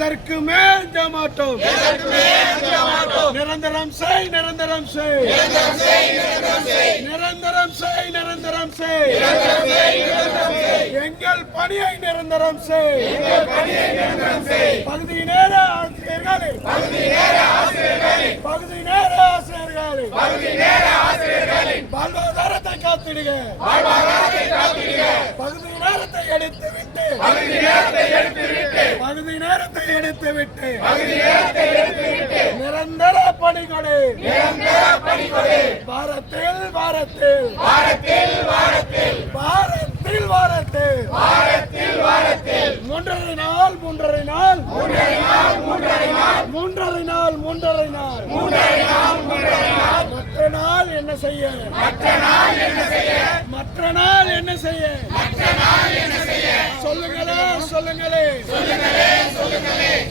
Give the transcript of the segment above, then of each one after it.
எதற்குமே மேல் மாட்டோம் நிரந்தரம் செய் நிரந்தரம் செய் நிரந்தரம் செய் நிரந்தரம் செய் எங்கள் பணியை நிரந்தரம் செய் பகுதி நேர ஆசிரியர்களே பகுதி நேர ஆசிரியர்களே பகுதி நேர ஆசிரியர்களே பகுதி நேரத்தை காத்திடுங்க பகுதி நேரத்தை எடுத்து விட்டு பகுதி நேரத்தை எடுத்து பகுதி நேரத்தை எடுத்து விட்டு நிரந்தர பணிகளை வாரத்தில் வாரத்தில் வாரத்தில் வாரத்தில் வாரத்தில் வாரத்தில் வாரத்தில் வாரத்தில் மூன்றரை நாள் மூன்றரை நாள் மூன்றரை நாள் மூன்றரை நாள் மூன்றரை நாள் மூன்றரை நாள் மூன்றரை நாள் மூன்றரை நாள் மற்ற நாள் என்ன செய்ய மற்ற நாள் என்ன செய்ய மற்ற நாள் என்ன செய்ய மற்ற நாள் என்ன செய்ய சொல்லுங்களே சொல்லுங்களே சொல்லுங்களே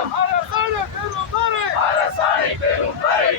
¡A la sala, pelo, vale! ¡A la sala, pelo, vale!